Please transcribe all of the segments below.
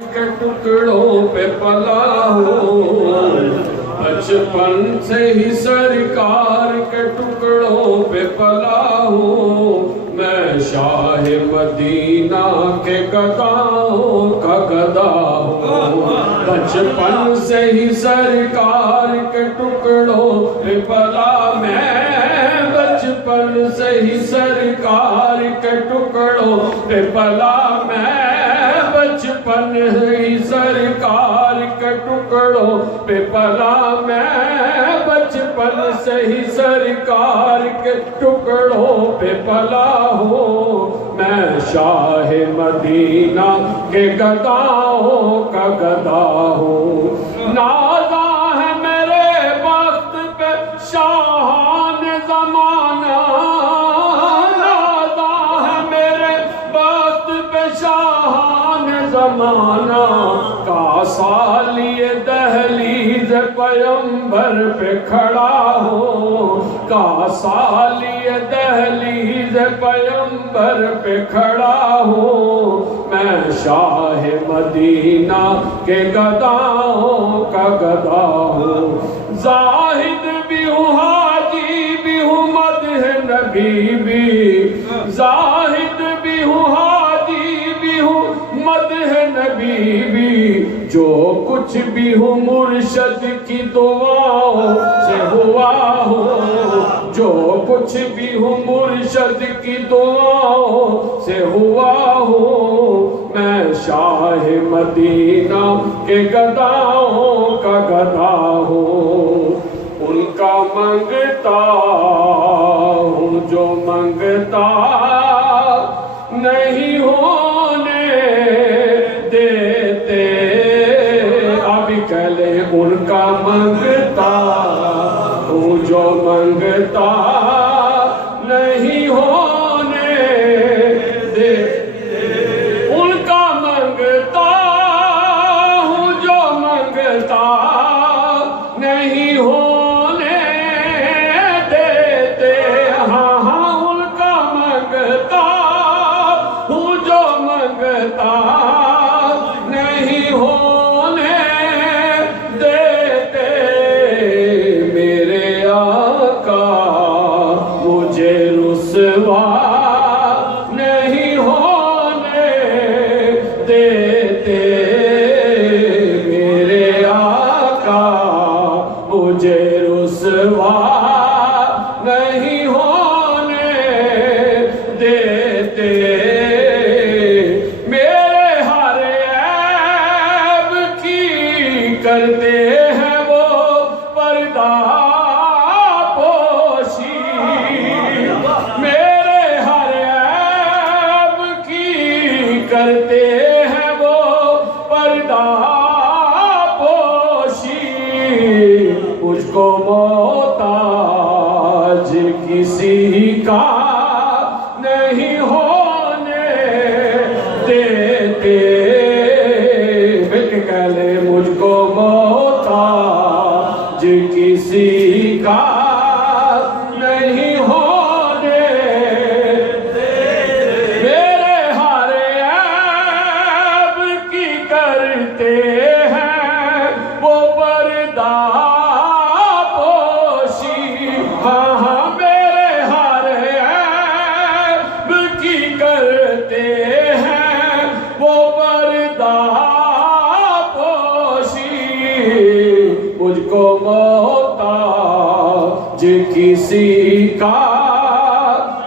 کے ٹکڑوں پہ پلا ہوں، بچپن سے ہی سرکار کے ٹکڑوں پہ پلا ہوں، میں شاہ مدینہ کے گداؤں کا گدا ہوں، بچپن سے ہی سرکار کے ٹکڑوں پہ پلا میں، بچپن سے ہی سرکار کے ٹکڑوں پہ پلا میں، بچپن ہی سرکار کے ٹکڑوں پہ پلا میں، بچپن سے ہی سرکار کے ٹکڑوں پہ پلا ہوں، میں شاہ مدینہ کے گداؤں کا گدا ہوں، نازا ہے میرے وقت پہ شاہان زمانہ، نازا ہے میرے وقت پہ شاہان زمانہ، کاسالی دہلیز پیمبر پہ کھڑا ہوں، کاسالی دہلیز پیمبر پہ کھڑا ہوں، میں شاہ مدینہ کے گداؤں کا گدا ہوں، زاہد بھی ہوں حاجی بھی ہوں مدح نبی بھی، زاہد بھی ہوں حاجی بھی ہوں مدح نبی بھی، جو کچھ بھی ہوں مرشد کی دعاؤں سے ہوا ہوں، جو کچھ بھی ہوں مرشد کی دعاؤں سے ہوا ہوں، میں شاہ مدینہ کے گداؤں کا گدا ہوں، ان کا منگتا ہوں جو منگتا نہیں ہونے دیتے، ابھی کہہ لیں ان کا منگتا ہوں جو منگتا نہیں ہونے دیتے، ان کا منگتا ہوں جو منگتا نہیں ہونے دیتے، ہاں ہاں ان کا منگتا ہوں جو منگتا نہیں ہونے دیتے، میرے آقا مجھے رسوا نہیں ہونے دیتے، میرے آقا مجھے رسوا نہیں ہونے دیتے، میرے ہر عیب کی کرتے ہیں وہ پردہ پوشی، میرے ہر عیب کی کرتے ہیں وہ پردہ پوشی، مجھ کو محتاج کسی کا نہیں ہونے دیتے، مل کے کہہ لیں مجھ کو محتاج کسی کا نہیں ہونے دیتے، میرے ہر عیب کی کرتے ہیں وہ پردہ پوشی، ہاں ہاں میرے ہر عیب کی کرتے ہیں وہ پردہ پوشی، مجھ کو محتاج کسی کا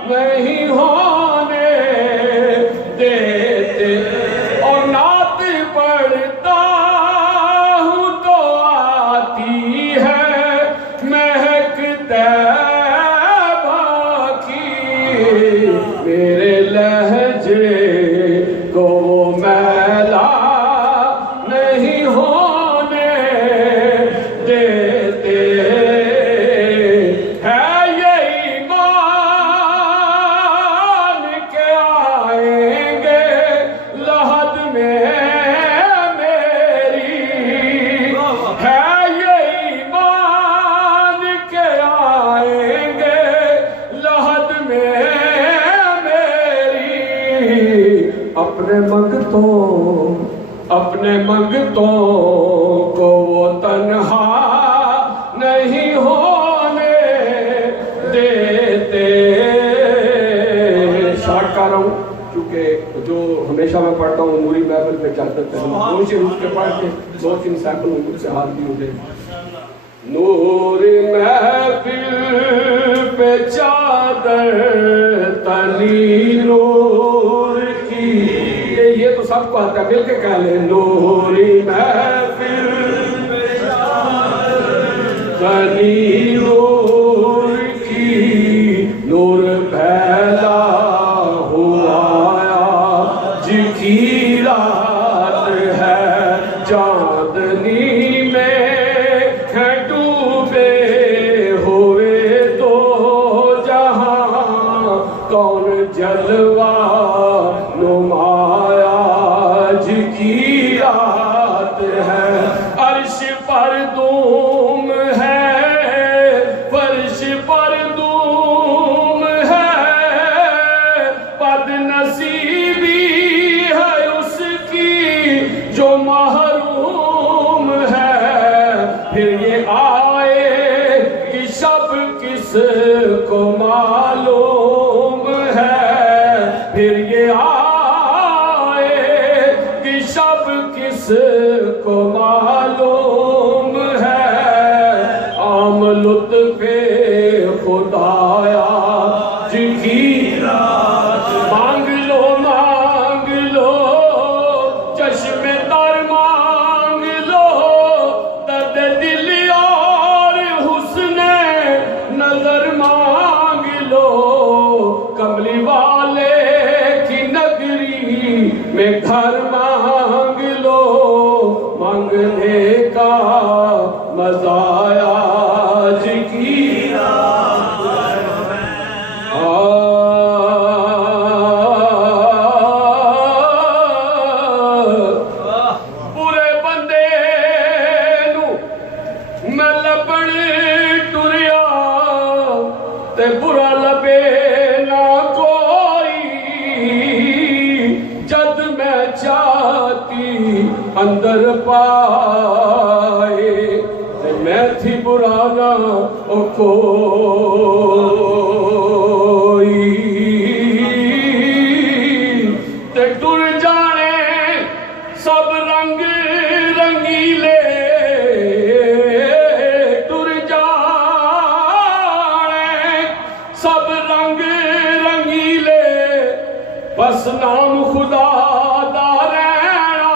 نہیں ہونے دیتے، اور نعت پڑھتا ہوں تو آتی ہے مہک طیبہ کی، میرے لہجے کو وہ میلا نہیں ہونے دیتے، ہے یہ ایمان کے آئیں گے لحد میں اپنے منگتوں کو وہ تنہا نہیں ہونے دیتے. شارٹ کر رہا ہوں کیونکہ جو ہمیشہ میں پڑھتا ہوں نوری محفل میں چاہتا تھا دو شعر اس کے پڑھ کے 2-3 سیکنڈ میں سے ہاتھ بھی ہو جائے. نوری محفل پہ چادر تنی نور کی. یہ تو سب کو آتا ہے, مل کے کہہ لیں. نوری محفل پہ چادر تنی نور کی, نور پھیلا کی رات ہے چاندنی میں ہے ڈوبے ہوئے تو جہاں کون جلوہ نمایا کی رات ہے. عرش پر دوم ہے, فرش پر دوم ہے, بد نصیبی جو محروم ہے. پھر یہ آئے کہ شب کس کو معلوم ہے, پھر یہ آئے کہ شب کس کو معلوم ہے. عام لطف خدایا کی رات, مانگ لو مانگ لو چشم تر مانگ لو, درد دل اور حسن نظر مانگ لو, کملی والے کی نگری میں گھر مانگ لو. مانگنے کا مزہ آج کی رات تے برا لبے نہ کوئی. جد میں چاہتی اندر پائے تے میں تھی برا نہ کوئی. تے ٹر جانے سب رنگ رنگیلے, سب رنگ رنگیلے, بس نام خدا دا رہنا,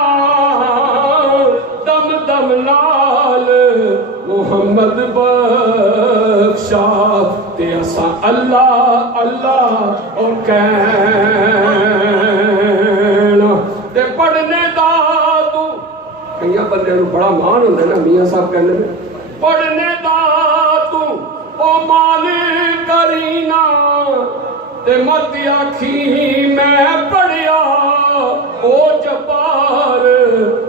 دم دم نال محمد بخشا. تے اساں اللہ اللہ او کہنا, تے پڑھنے دا تو کئی بندے نوں بڑا مان ہوندا نا میاں صاحب کہنے میں, پڑھنے دا تو او مال کرینا تے مت آکھی میں پڑھیا, او جبار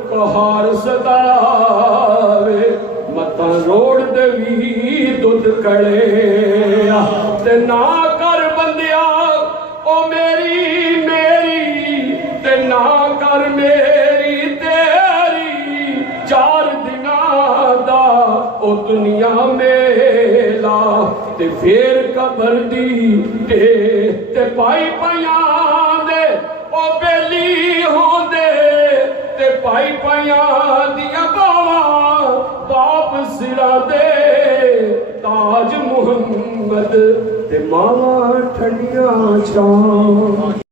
قہار صداوے, متاں روڑ دوی دودھ کڑے تے نہ کر بندیا او میری میری, تے نہ کر میری تیری. 4 دناں دا او دنیا میلا, تے پھر قبر دی تے پائی پیاں دے او بیلی ہون دے, تے پائی پیاں دیاں باواں باپ سرا دے. تاج محمد تے ماواں ٹھنڈیاں چھاں.